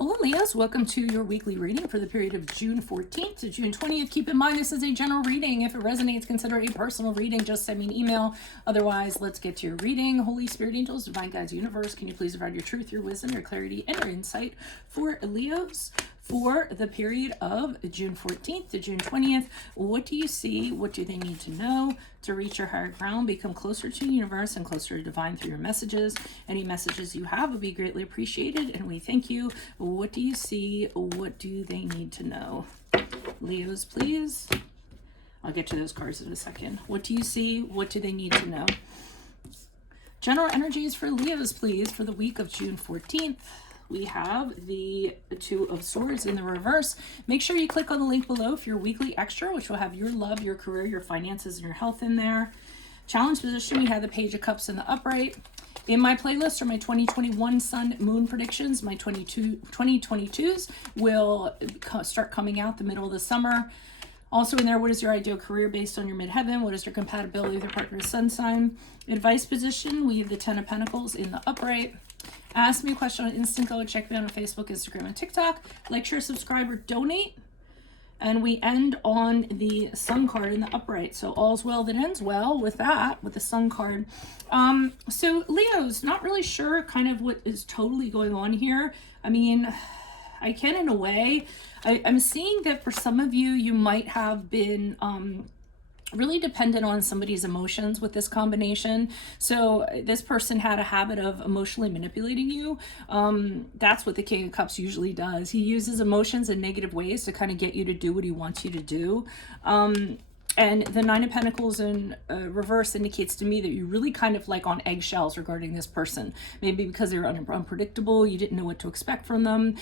Hola Leos, welcome to your weekly reading for the period of June 14th to June 20th. Keep in mind this is a general reading. If it resonates, consider a personal reading. Just send me an email. Otherwise, let's get to your reading. Holy Spirit, angels, divine guides, universe, can you please provide your truth, your wisdom, your clarity, and your insight for Leos for the period of June 14th to June 20th? What do you see? What do they need to know to reach your higher ground, become closer to the universe and closer to divine through your messages? Any messages you have will be greatly appreciated, and we thank you. What do you see? What do they need to know? Leos, please. I'll get to those cards in a second. What do you see? What do they need to know? General energies for Leos, please, for the week of June 14th. We have the Two of Swords in the reverse. Make sure you click on the link below for your weekly extra, which will have your love, your career, your finances, and your health in there. Challenge position, we have the Page of Cups in the upright. In my playlist are my 2021 Sun Moon predictions. My 2022s will start coming out the middle of the summer. Also in there, what is your ideal career based on your midheaven? What is your compatibility with your partner's sun sign? Advice position, we have the Ten of Pentacles in the upright. Ask me a question on Instant Go. Check me out on Facebook, Instagram, and TikTok. Like, share, subscribe, or donate. And we end on the Sun card in the upright. So all's well that ends well with that, with the Sun card. So Leo's not really sure kind of what is totally going on here. I mean, I can in a way. I'm seeing that for some of you, you might have been really dependent on somebody's emotions with this combination. So this person had a habit of emotionally manipulating you. That's what the King of Cups usually does. He uses emotions in negative ways to kind of get you to do what he wants you to do. And the Nine of Pentacles in reverse indicates to me that you're really kind of like on eggshells regarding this person. Maybe because they're unpredictable, you didn't know what to expect from them.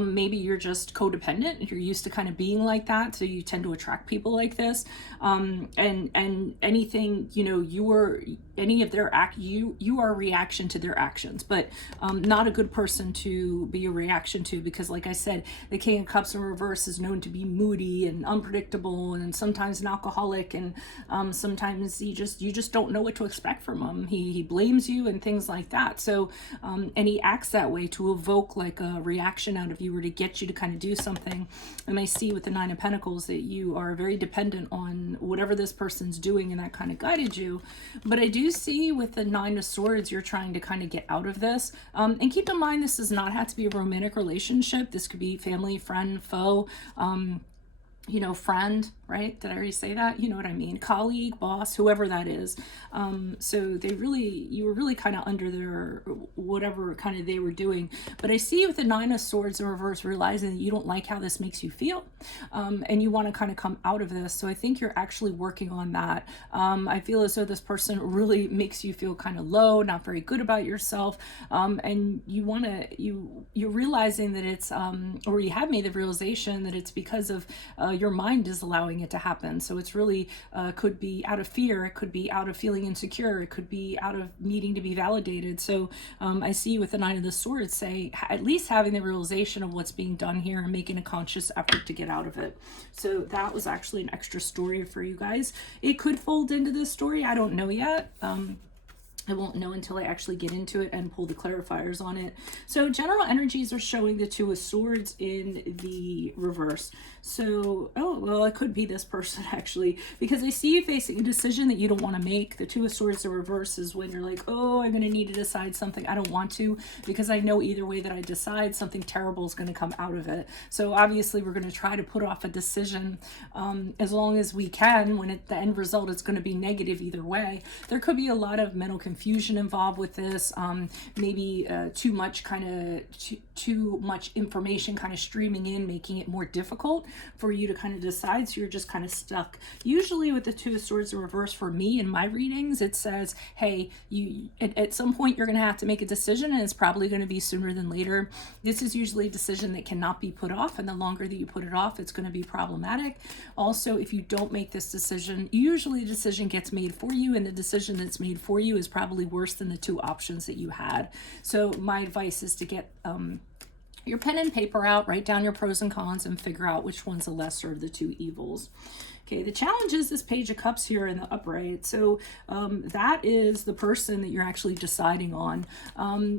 Maybe you're just codependent. You're used to kind of being like that, so you tend to attract people like this. And anything, you know, any of their you are a reaction to their actions, but not a good person to be a reaction to, because like I said, the King of Cups in reverse is known to be moody and unpredictable, and sometimes an alcoholic, and sometimes you just don't know what to expect from him. He blames you and things like that. So and he acts that way to evoke like a reaction out of you, or to get you to kind of do something. And I see with the Nine of Pentacles that you are very dependent on whatever this person's doing, and that kind of guided you. But I do see with the Nine of Swords, you're trying to kind of get out of this. And keep in mind, this does not have to be a romantic relationship. This could be family, friend, foe, you know, friend, right? Did I already say that? You know what I mean? Colleague, boss, whoever that is. So you were really kind of under their, whatever kind of they were doing. But I see with the Nine of Swords in reverse, realizing that you don't like how this makes you feel. And you want to kind of come out of this. So I think you're actually working on that. I feel as though this person really makes you feel kind of low, not very good about yourself. And you want to, you're realizing that it's, or you have made the realization that it's because of your mind is allowing it to happen. So it's really could be out of fear, it could be out of feeling insecure, it could be out of needing to be validated. So I see with the Nine of the Swords, say at least having the realization of what's being done here and making a conscious effort to get out of it. So that was actually an extra story for you guys. It could fold into this story, I don't know yet. I won't know until I actually get into it and pull the clarifiers on it. So general energies are showing the Two of Swords in the reverse. So, oh, well, it could be this person actually, because I see you facing a decision that you don't want to make. The Two of Swords in reverse is when you're like, oh, I'm going to need to decide something. I don't want to, because I know either way that I decide, something terrible is going to come out of it. So obviously we're going to try to put off a decision as long as we can, when the end result is going to be negative either way. There could be a lot of mental confusion involved with this, maybe too much information kind of streaming in, making it more difficult for you to kind of decide, so you're just kind of stuck. Usually with the Two of Swords in reverse, for me in my readings, it says, hey, you at some point you're going to have to make a decision, and it's probably going to be sooner than later. This is usually a decision that cannot be put off, and the longer that you put it off, it's going to be problematic. Also, if you don't make this decision, usually a decision gets made for you, and the decision that's made for you is probably worse than the two options that you had. So my advice is to get your pen and paper out, write down your pros and cons, and figure out which one's the lesser of the two evils. Okay, the challenge is this Page of Cups here in the upright. So that is the person that you're actually deciding on.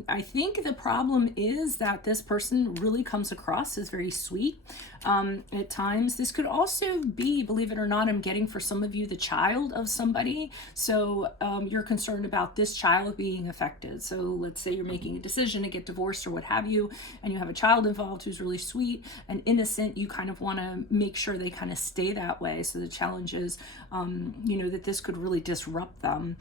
I think the problem is that this person really comes across as very sweet at times. This could also be, believe it or not, I'm getting for some of you the child of somebody. So you're concerned about this child being affected. So let's say you're making a decision to get divorced or what have you, and you have a child involved who's really sweet and innocent. You kind of want to make sure they kind of stay that way. So the challenge is, that this could really disrupt them.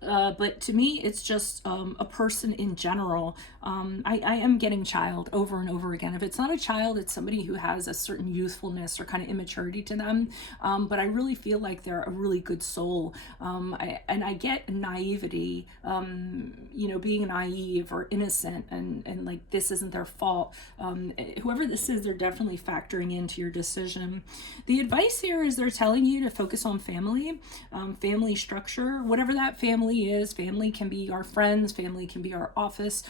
But to me, it's just a person in general. I am getting child over and over again. If it's not a child, it's somebody who has a certain youthfulness or kind of immaturity to them. But I really feel like they're a really good soul. I get naivety, being naive or innocent and like this isn't their fault. Whoever this is, they're definitely factoring into your decision. The advice here is they're telling you to focus on family, family structure, whatever that family is. Family can be our friends, family can be our office,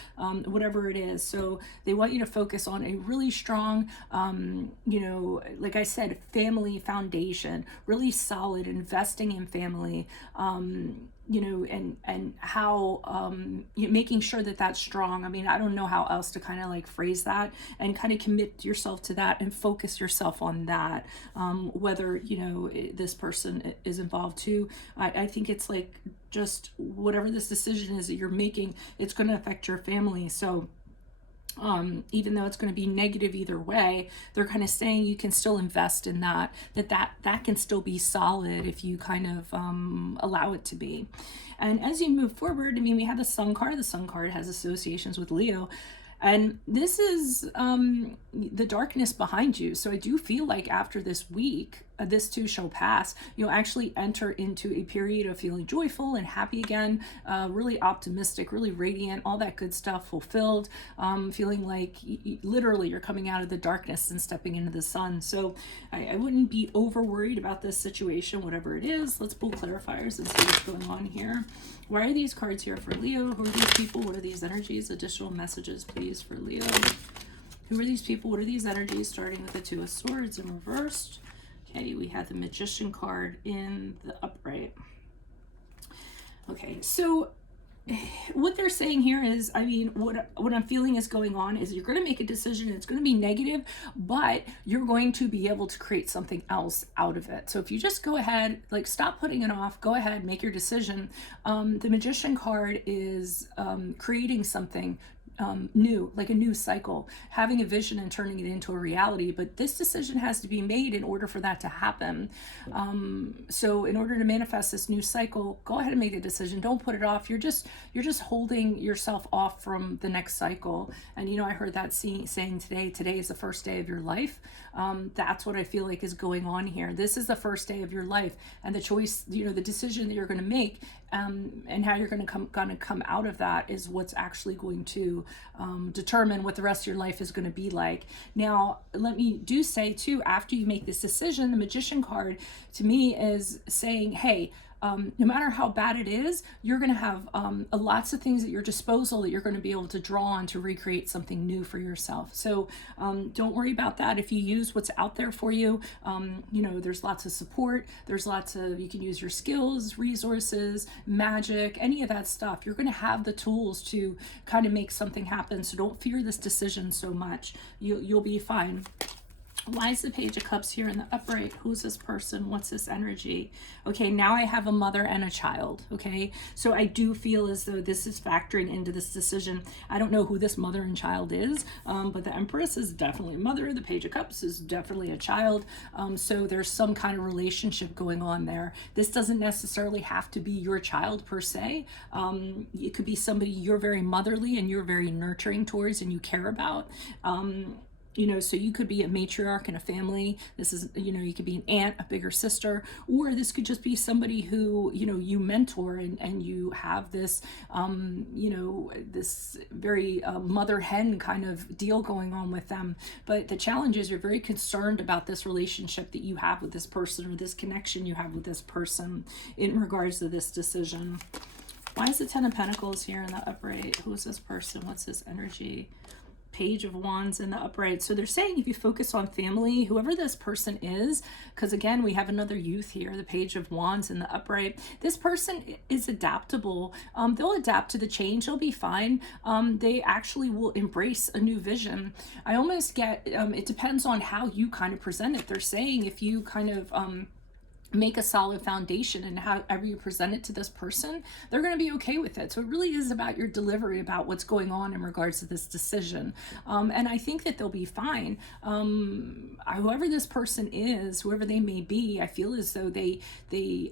whatever it is. So they want you to focus on a really strong, like I said, family foundation, really solid, investing in family, and how making sure that that's strong. I mean, I don't know how else to kind of like phrase that, and kind of commit yourself to that and focus yourself on that, whether this person is involved too. I think it's like just whatever this decision is that you're making, it's going to affect your family. So even though it's going to be negative either way, they're kind of saying you can still invest in that can still be solid if you kind of allow it to be. And as you move forward, I mean, we have the Sun card. The Sun card has associations with Leo. And this is the darkness behind you. So I do feel like after this week, this too shall pass. You'll actually enter into a period of feeling joyful and happy again, really optimistic, really radiant, all that good stuff, fulfilled, feeling like literally you're coming out of the darkness and stepping into the sun. So I wouldn't be over worried about this situation, whatever it is. Let's pull clarifiers and see what's going on here. Why are these cards here for Leo? Who are these people? What are these energies? Additional messages, please, for Leo. Who are these people? What are these energies? Starting with the Two of Swords in reversed. Okay, we have the Magician card in the upright. Okay, so what they're saying here is, I mean, what I'm feeling is going on is you're going to make a decision. It's going to be negative, but you're going to be able to create something else out of it. So if you just go ahead, like stop putting it off, go ahead, make your decision. The Magician card is creating something new, like a new cycle, having a vision and turning it into a reality. But this decision has to be made in order for that to happen. So in order to manifest this new cycle, go ahead and make a decision. Don't put it off. You're just holding yourself off from the next cycle. And I heard that saying today is the first day of your life. That's what I feel like is going on here. This is the first day of your life, and the choice, the decision that you're going to make, and how you're going to come out of that is what's actually going to determine what the rest of your life is going to be like. Now, let me say too, after you make this decision, the Magician card to me is saying, hey, no matter how bad it is, you're going to have lots of things at your disposal that you're going to be able to draw on to recreate something new for yourself. So don't worry about that. If you use what's out there for you, there's lots of support. There's you can use your skills, resources, magic, any of that stuff. You're going to have the tools to kind of make something happen. So don't fear this decision so much. You'll be fine. Why is the Page of Cups here in the upright? Who's this person? What's this energy? Okay, now I have a mother and a child, okay? So I do feel as though this is factoring into this decision. I don't know who this mother and child is, but the Empress is definitely a mother. The Page of Cups is definitely a child. So there's some kind of relationship going on there. This doesn't necessarily have to be your child per se. It could be somebody you're very motherly and you're very nurturing towards and you care about. So you could be a matriarch in a family. This is, you could be an aunt, a bigger sister, or this could just be somebody who, you mentor and you have this, this very mother hen kind of deal going on with them. But the challenge is you're very concerned about this relationship that you have with this person or this connection you have with this person in regards to this decision. Why is the Ten of Pentacles here in the upright? Who is this person? What's this energy? Page of Wands in the upright. So they're saying if you focus on family, whoever this person is, because again, we have another youth here, the Page of Wands in the upright. This person is adaptable. They'll adapt to the change. They'll be fine. They actually will embrace a new vision. I almost get, it depends on how you kind of present it. They're saying if you kind of, make a solid foundation and however you present it to this person, they're going to be okay with it. So it really is about your delivery, about what's going on in regards to this decision. And I think that they'll be fine. Whoever this person is, whoever they may be, I feel as though they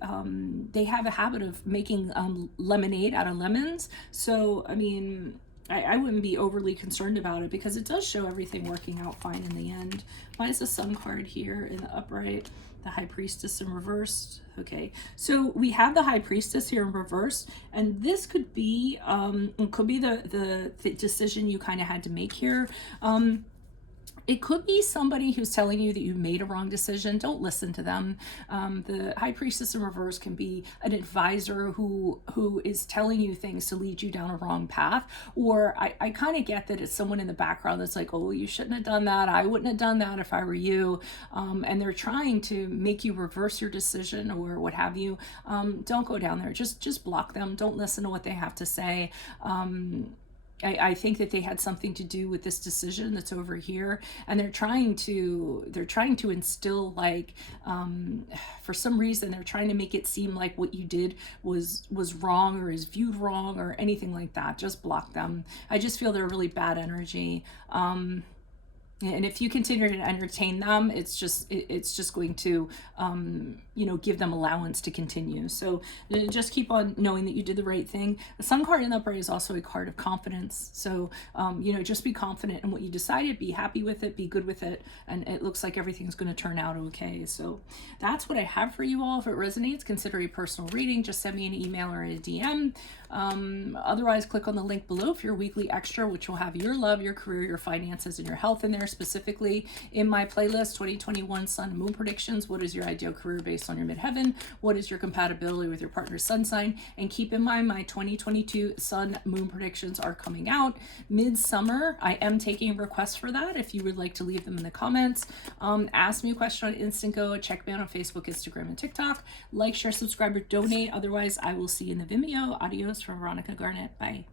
have a habit of making lemonade out of lemons. So, I mean, I wouldn't be overly concerned about it because it does show everything working out fine in the end. Minus the Sun card here in the upright, the High Priestess in reverse. Okay, so we have the High Priestess here in reverse, and this could be the decision you kind of had to make here. It could be somebody who's telling you that you made a wrong decision. Don't listen to them. The High Priestess in reverse can be an advisor who is telling you things to lead you down a wrong path. Or I kind of get that it's someone in the background that's like, oh, you shouldn't have done that. I wouldn't have done that if I were you. And they're trying to make you reverse your decision or what have you. Don't go down there. Just block them. Don't listen to what they have to say. I think that they had something to do with this decision that's over here, and they're trying to instill, like, for some reason they're trying to make it seem like what you did was wrong or is viewed wrong or anything like that. Just block them. I just feel they're really bad energy. And if you continue to entertain them, it's just going to, give them allowance to continue. So just keep on knowing that you did the right thing. The Sun card in the upright is also a card of confidence. So, just be confident in what you decided, be happy with it, be good with it. And it looks like everything's going to turn out okay. So that's what I have for you all. If it resonates, consider a personal reading. Just send me an email or a DM. Otherwise, click on the link below for your weekly extra, which will have your love, your career, your finances, and your health in there. Specifically in my playlist, 2021 Sun and Moon Predictions. What is your ideal career based on your midheaven? What is your compatibility with your partner's sun sign? And keep in mind, my 2022 Sun Moon Predictions are coming out midsummer. I am taking requests for that. If you would like to leave them in the comments, ask me a question on Instant Go. Check me out on Facebook, Instagram, and TikTok. Like, share, subscribe, or donate. Otherwise, I will see you in the Vimeo. Adios from Veronica Garnett. Bye.